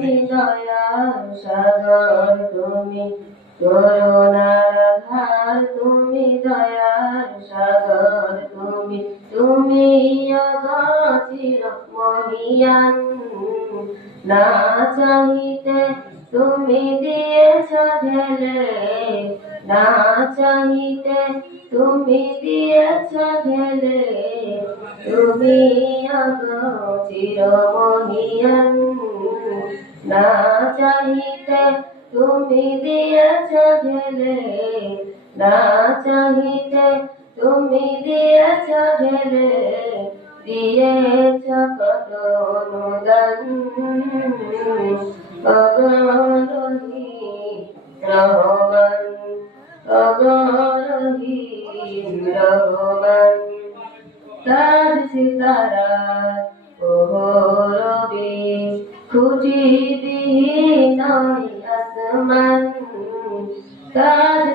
তুমি দয়ার সাগর, তুমি করুণার ধার, তুমি দয়ার সাগর, তুমি অগচির মহিয়ান। না চাহিতে তুমি দিয়েছ ঢেলে, না চাহিতে তুমি দিয়েছ ঢেলে, তুমি অগচির মহিয়ান। না চাহিতে তুমি দিয়েছ ঢেলে, না চাহিতে তুমি দিয়েছ ঢেলে, দিয়েছ কত অনুদান। অগরহিম রহমান, অগরহিম রহমান। তাজ সিতারা ওহরবে, খুঁটি বিহীন আসমান। তাজ